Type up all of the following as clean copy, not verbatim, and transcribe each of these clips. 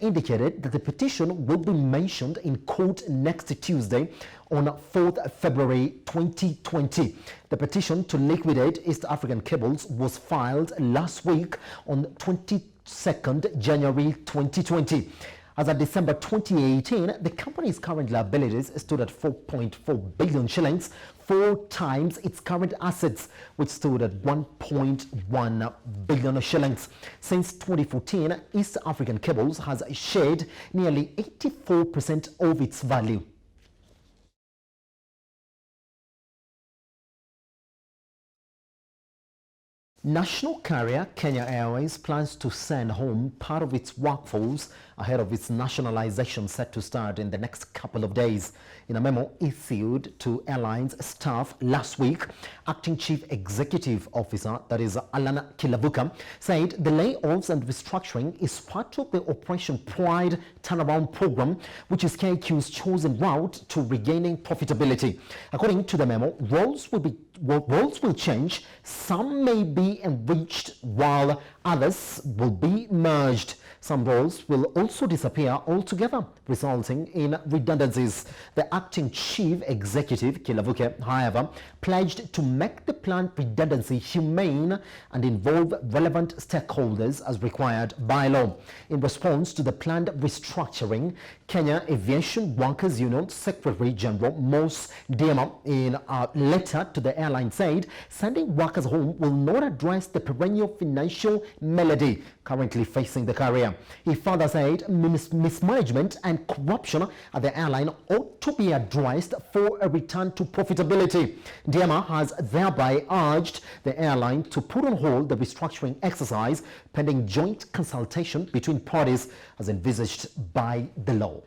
indicated that the petition will be mentioned in court next Tuesday on 4th February 2020. The petition to liquidate East African Cables was filed last week on 22nd January 2020. As of December 2018, the company's current liabilities stood at 4.4 billion shillings, 4 times its current assets, which stood at 1.1 billion shillings. Since 2014, East African Cables has shed nearly 84% of its value. National carrier Kenya Airways plans to send home part of its workforce ahead of its nationalization set to start in the next couple of days. In a memo issued to airlines staff last week, Acting Chief Executive Officer, that is Alan Kilavuka, said the layoffs and restructuring is part of the Operation Pride turnaround program, which is KQ's chosen route to regaining profitability. According to the memo, roles will change. Some may be enriched while others will be merged. Some roles will also disappear altogether, resulting in redundancies. The acting chief executive, Kilavuke, however, pledged to make the planned redundancy humane and involve relevant stakeholders as required by law. In response to the planned restructuring, Kenya Aviation Workers Union Secretary General Mos Diema, in a letter to the airline, said sending workers home will not address the perennial financial malady currently facing the carrier. He further said mismanagement and corruption at the airline ought to be addressed for a return to profitability. Diema has thereby urged the airline to put on hold the restructuring exercise pending joint consultation between parties as envisaged by the law.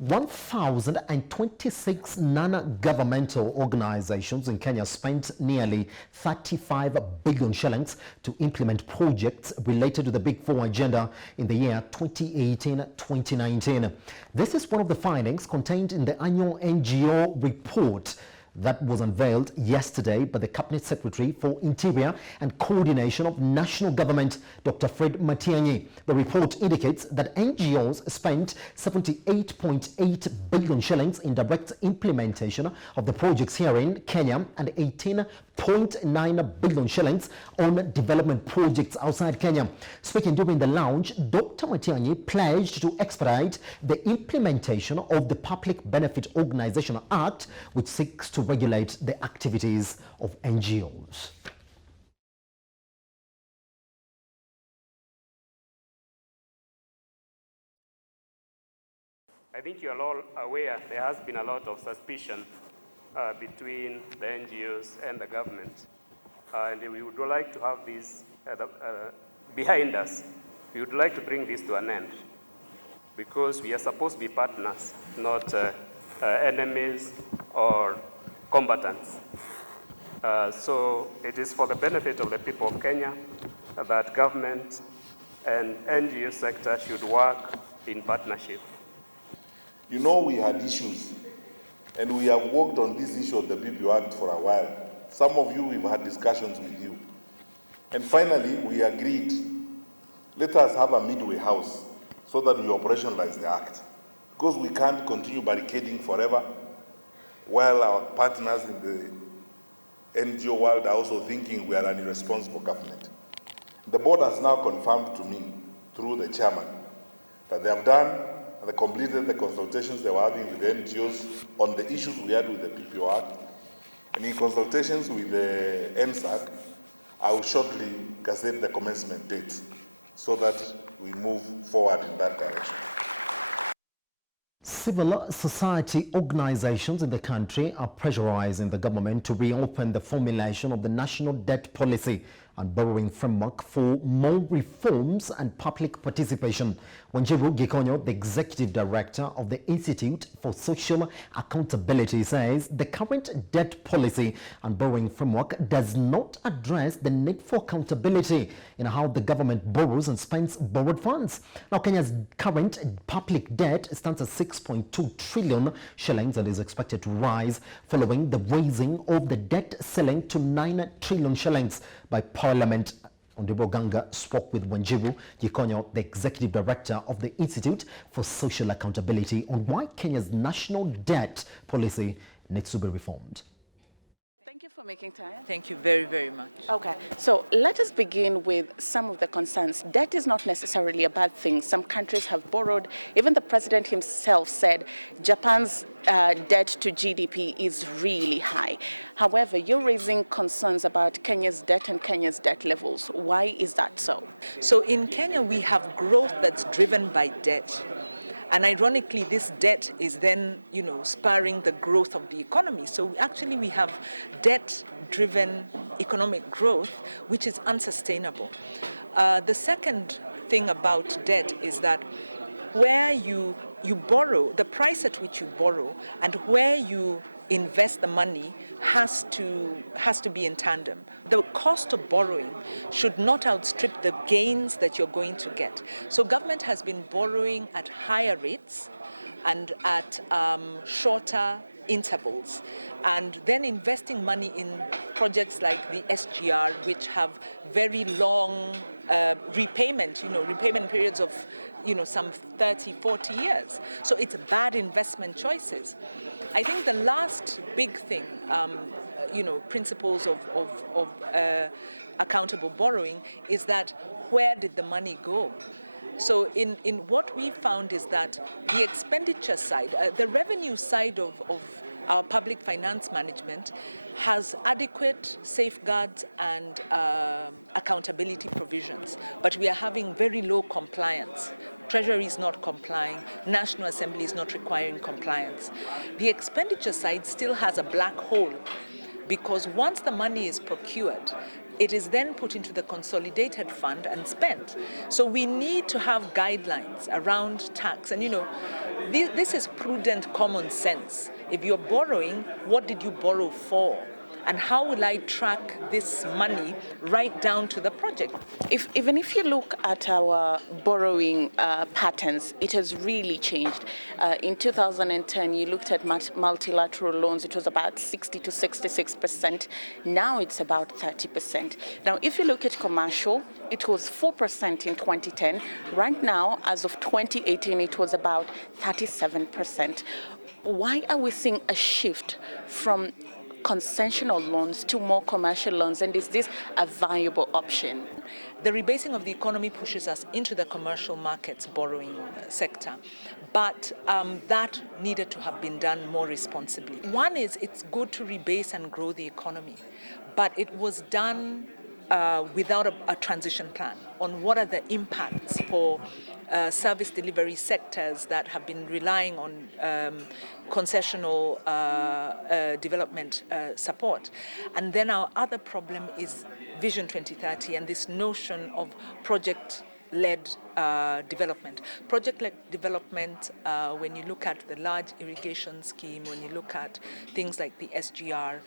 "1,026 non-governmental organizations in Kenya spent nearly 35 billion shillings to implement projects related to the Big Four agenda in the year 2018-2019. This is one of the findings contained in the annual NGO report that was unveiled yesterday by the Cabinet Secretary for Interior and Coordination of National Government, Dr. Fred Matiang'i. The report indicates that NGOs spent 78.8 billion shillings in direct implementation of the projects here in Kenya and 18.9 billion shillings on development projects outside Kenya. Speaking during the launch, Dr. Matiang'i pledged to expedite the implementation of the Public Benefit Organization Act, which seeks to regulate the activities of NGOs. I think you are all aware there has been a lot of suspicion between the NGOs and the government. And we would like to have this behind us. We would like to bring this to an end because we are supposed to be partners, not enemies or combatants. So it is for the benefit of the people of Kenya that government and NGO sector should work in partnership. You know, we had issues, and we have worked on this issue of the PPO Act for a while. Some of you, we've had discussions with you. And finally, we agreed, let us have a midway house so that we operationalize the Act. Because we can't continue barricading forever, while our partners in the NGO world are also thinking we are an irresponsible government. The board has now confirmed to me, through the chairman, that they have done and they completed the consultations they were having with the NGOs on the issues we had with the PPO Act. And in consultations with the NSAC, I will shortly gazette the commencement date so that we move forward in that direction. Civil society organizations in the country are pressurizing the government to reopen the formulation of the national debt policy and borrowing framework for more reforms and public participation. Wanjiru Gikonyo, the executive director of the Institute for Social Accountability, says the current debt policy and borrowing framework does not address the need for accountability in how the government borrows and spends borrowed funds. Now, Kenya's current public debt stands at 6.2 trillion shillings and is expected to rise following the raising of the debt ceiling to 9 trillion shillings by Parliament. Honorable Ganga spoke with Wanjiru Gikonyo, the executive director of the Institute for Social Accountability, on why Kenya's national debt policy needs to be reformed. Thank you for making time. Thank you very, very much. Okay, so let us begin with some of the concerns. Debt is not necessarily a bad thing. Some countries have borrowed. Even the president himself said Japan's debt to GDP is really high. However, you're raising concerns about Kenya's debt and Kenya's debt levels. Why is that so? So in Kenya, we have growth that's driven by debt. And ironically, this debt is then, spurring the growth of the economy. So actually, we have debt-driven economic growth, which is unsustainable. The second thing about debt is that where you borrow, the price at which you borrow, and where you invest the money has to be in tandem. The cost of borrowing should not outstrip the gains that you're going to get. So government has been borrowing at higher rates and at shorter intervals, and then investing money in projects like the SGR, which have very long repayment periods of some 30, 40 years. So it's bad investment choices. I think the last big thing, principles of accountable borrowing is that where did the money go? So in what we found is that the expenditure side, the revenue side of our public finance management has adequate safeguards and accountability provisions, but we are having very low compliance. Treasury is not complying, National Assembly is not requiring compliance. The expenditure side still has a black hole because once the money is procured, it is then put into the consolidated fund and spent. So we need to have guidelines around tax. And this is prudent common sense. If you're borrowing, what did you borrow for? And how will I track this money right down to the project? Even if you look at our borrowing patterns, it has really changed. In 2010, you looked at multilateral loans, it was about 60 to 66%. Now it's about 30%. Now, if you look at commercial, it was 4% in 2010. Right now, as of 2018, it was about 37%. Why are we seeing a shift from concessional loans to more commercial loans, and is this a viable option? The rebasing of the economy pushes us into the commercial markets borrowing sector, but that needed to have been done more responsibly. One is it's good to rebase and grow the economy, but it was done without a transition plan on what are the impacts for service delivery sectors that have been relying on concessional development support. And then our other problem is Vision 2030 and this notion of project-led development. Project-led development, when you look at the large irrigation scheme, when you look at things like the SGR,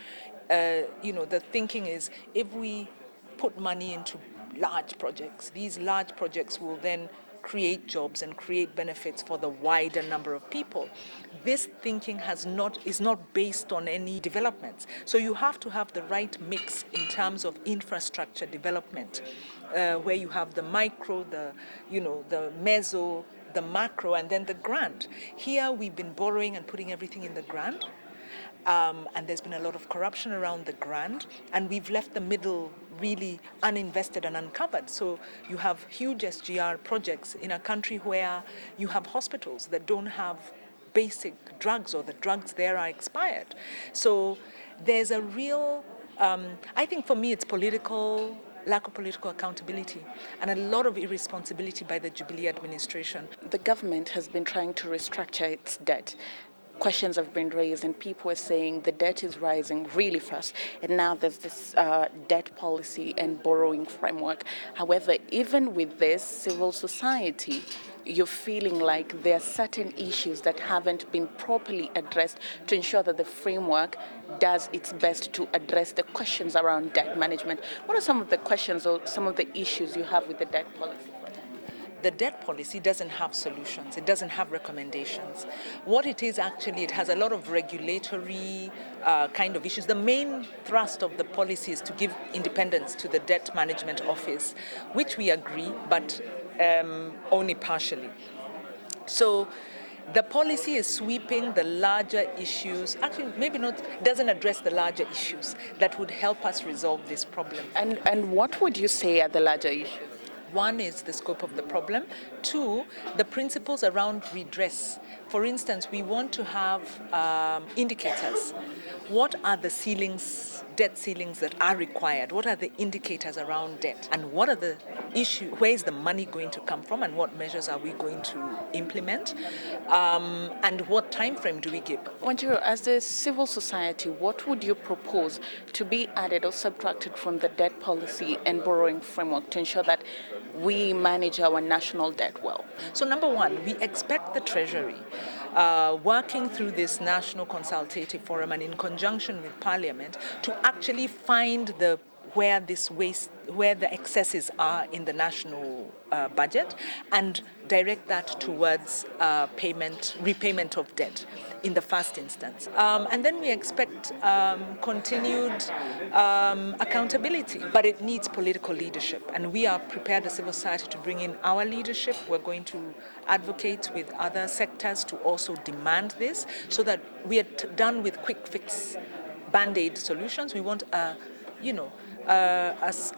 the thinking is if we put money into large projects, these large projects will then create jobs and create benefits for the wider number of people. This thinking is not based on any developments. So you have to have the right mix in terms of infrastructure development, where you have the micro, the meso, the macro, and then the grant. Here we've been borrowing and putting everything in the grant. And there's been a lot of corruption around the grant, and we've left the middle really uninvested and uncovered. So you have huge SGR projects in a country where you have hospitals that don't have basic drugs, or the drugs there are expired. So there's a real, I think for me it's lack of political accountability and a lot of irresponsibility by the Jubilee administration. The government has been trying to restructure its debt. questions have been raised and people are saying the debt is rising really fast, and now there's this debt policy and borrowing framework. However, even with this, civil society, you're feeling like there are certain issues that haven't been properly addressed to ensure that the framework does its best to address the questions around debt management. What are some of the questions or some of the issues you have with the debt policy? The debt policy doesn't have solutions. It doesn't have recommendations. What it is actually, it has a lot of regulatory kind of issues. The main thrust of the policy is to give independence to the debt management office, which we agree, but only partially. So the policy is sweeping the larger issues, actually maybe not, doesn't address the larger issues that would help us resolve this problem. And what would you say are the larger issues? One is the scope of the problem. Two, the principles around redress. For instance, we want to have indicators. What are the ceilings, debt ceilings that are required? What are the indicators around debt? And what are the issues? Where is the money going to come from? And what measures are we going to implement? And what time frame do we give? Wanjiru, as a civil society, what would you propose to be added or subtracted from the debt policy and borrowing framework to ensure that we manage our national debt well? So number one, we expect the Treasury, working through this National Consultative Forum and in conjunction with Parliament, to actually find where the excesses are in the national budget and direct that towards repayment of debt in the first instance. And then we expect continued accountability, but it needs political leadership. And we are prepared as civil society to bring in our leadership. We're going to advocate with other sectors to also demand this so that we are done with quick fix band-aid solutions. We want a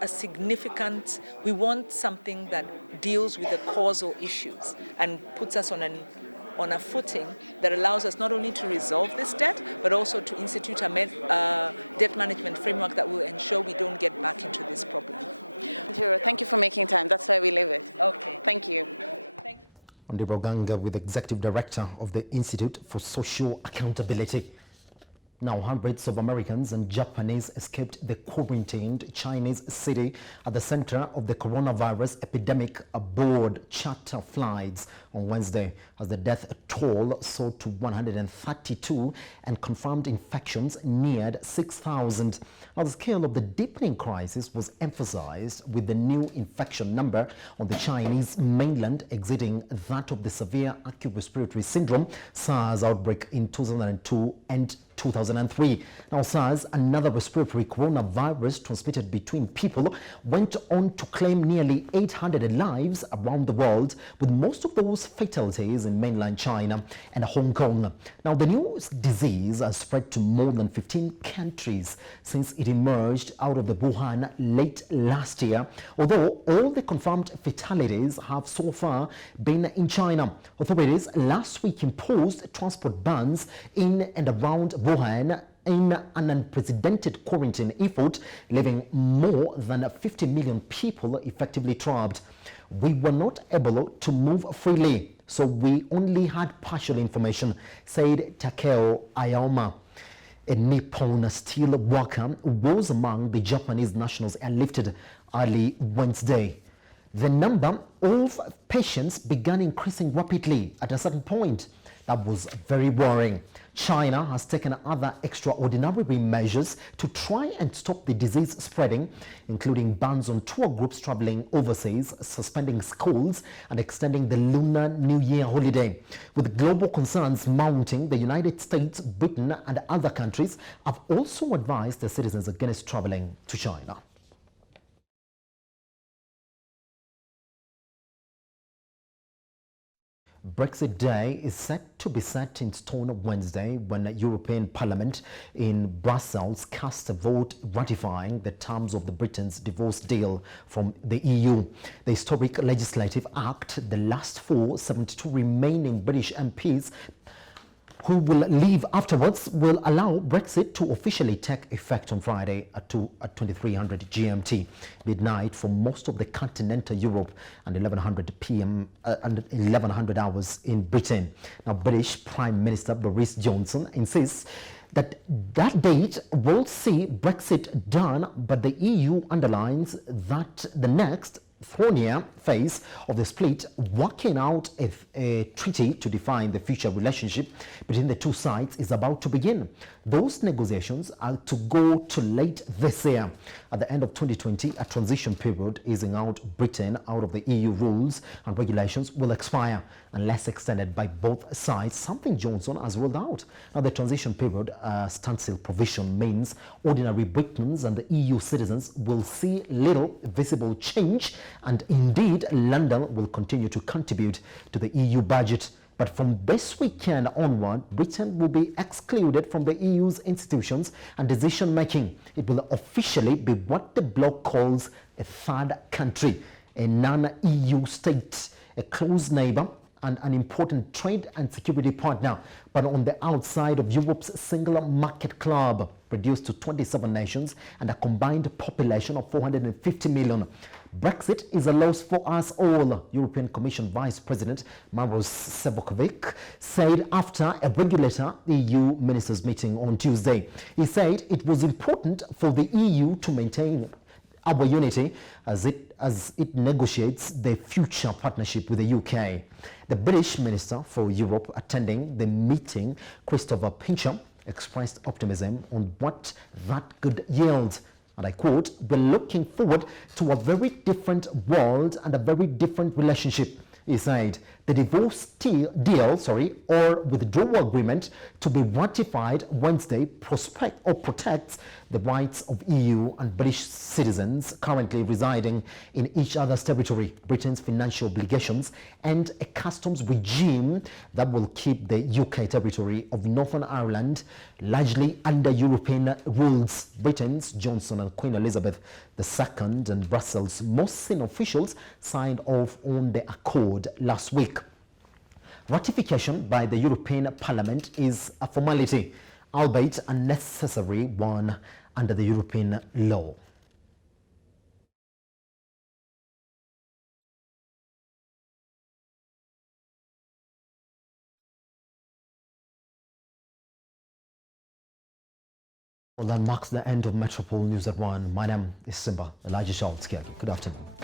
significant, we want something that deals with the causal issues and puts us on a footing that allows us not only to resolve this debt, but also to institute a debt management framework that will ensure we don't get back into this problem. Sure. Thank you for making time. That's why we leave it. Okay. Thank you. Thank you. Ondibro Ganga with Executive Director of the Institute for Social Accountability. Now, hundreds of Americans and Japanese escaped the quarantined Chinese city at the center of the coronavirus epidemic aboard charter flights on Wednesday, as the death toll soared to 132 and confirmed infections neared 6,000. Now, the scale of the deepening crisis was emphasized with the new infection number on the Chinese mainland exceeding that of the severe acute respiratory syndrome SARS outbreak in 2002 and 2003. Now, SARS, another respiratory coronavirus transmitted between people, went on to claim nearly 800 lives around the world, with most of those fatalities in mainland China and Hong Kong. Now, the new disease has spread to more than 15 countries since it emerged out of the Wuhan late last year, although all the confirmed fatalities have so far been in China. Authorities last week imposed transport bans in and around Wuhan in an unprecedented quarantine effort, leaving more than 50 million people effectively trapped. We were not able to move freely, so we only had partial information, said Takeo Ayama, a Nippon steel worker who was among the Japanese nationals airlifted early Wednesday. The number of patients began increasing rapidly at a certain point. That was very worrying. China has taken other extraordinary measures to try and stop the disease spreading, including bans on tour groups traveling overseas, suspending schools, and extending the Lunar New Year holiday. With global concerns mounting, the United States, Britain, and other countries have also advised their citizens against traveling to China. Brexit Day is set to be set in stone Wednesday when the European Parliament in Brussels cast a vote ratifying the terms of Britain's divorce deal from the EU. The historic legislative act, the last for 72 remaining British MPs, who will leave afterwards, will allow Brexit to officially take effect on Friday at 2300 GMT, midnight for most of the continental Europe, and 1100 p.m. And 1100 hours in Britain. Now, British Prime Minister Boris Johnson insists that date will see Brexit done, but the EU underlines that the next thornier phase of the split, working out a treaty to define the future relationship between the two sides, is about to begin. Those negotiations are to go to late this year. At the end of 2020, a transition period easing out Britain out of the EU rules and regulations will expire unless extended by both sides, something Johnson has ruled out. Now, the transition period standstill provision means ordinary Britons and the EU citizens will see little visible change, and indeed London will continue to contribute to the EU budget. But from this weekend onward, Britain will be excluded from the EU's institutions and decision making. It will officially be what the bloc calls a third country, a non-EU state, a close neighbor, and an important trade and security partner, but on the outside of Europe's single market club, reduced to 27 nations and a combined population of 450 million. Brexit is a loss for us all, European Commission Vice President Maros Sefcovic said after a regular EU ministers meeting on Tuesday. He said it was important for the EU to maintain our unity as it negotiates the future partnership with the UK. The British Minister for Europe attending the meeting, Christopher Pincher, expressed optimism on what that could yield. And I quote, "We're looking forward to a very different world and a very different relationship," he said. The divorce deal or withdrawal agreement to be ratified Wednesday protects the rights of EU and British citizens currently residing in each other's territory, Britain's financial obligations, and a customs regime that will keep the UK territory of Northern Ireland largely under European rules. Britain's Johnson and Queen Elizabeth II and Brussels' most senior officials signed off on the accord last week. Ratification by the European Parliament is a formality, albeit a necessary one under the European law. Well, that marks the end of Metropole News at 1. My name is Simba Elijah Schultz. Good afternoon.